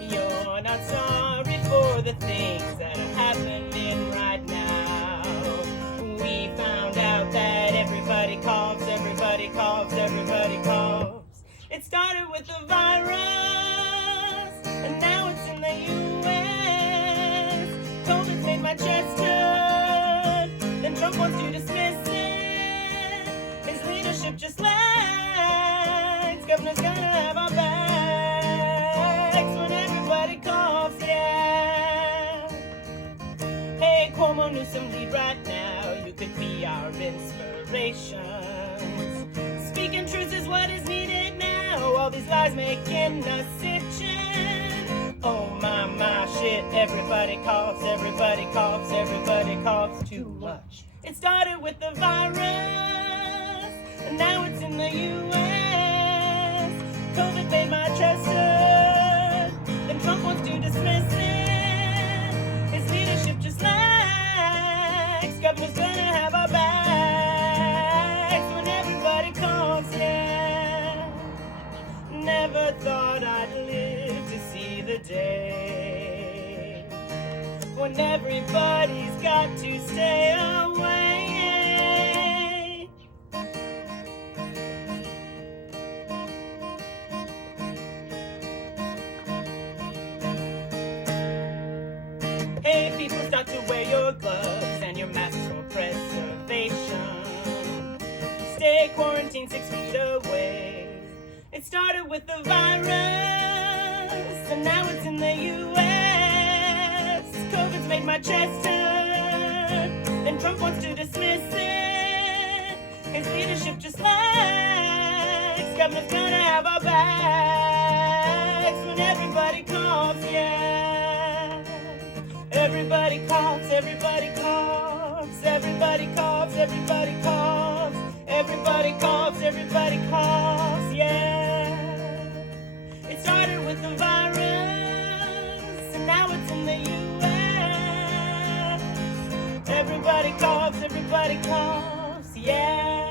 You're not sorry for the things that are happening right now. We found out that everybody coughs, everybody coughs, everybody coughs. It started with the virus, and now it's in the U.S. COVID's made my chest hurt, then Trump wants to dismiss it. His leadership just lags. Governor's gonna have our backs when everybody coughs, yeah. Hey, Cuomo, Newsom, lead right now. You could be our inspirations. Speaking truth is what is needed now. All these lies making us itching. Oh my shit, everybody coughs, everybody coughs, everybody coughs too much. It started with the virus, and now it's in the U.S. COVID made my chest hurt, then Trump wants to dismiss it. His leadership just lags. Governor's gonna have our backs when everybody coughs, yeah. Never thought I'd live to see the day when everybody's got to stay away. Hey, people, start to wear your gloves and your masks for preservation. Stay quarantined 6 feet away. It started with the virus, and now it's in the U.S. COVID's made my chest hurt, then Trump wants to dismiss it. His leadership just lags. Governor's gonna have our backs when everybody coughs, yeah. Everybody coughs, everybody coughs, everybody coughs, everybody coughs, everybody coughs, everybody coughs, yeah. It started with the virus, and now it's in the U.S. Everybody coughs, yeah.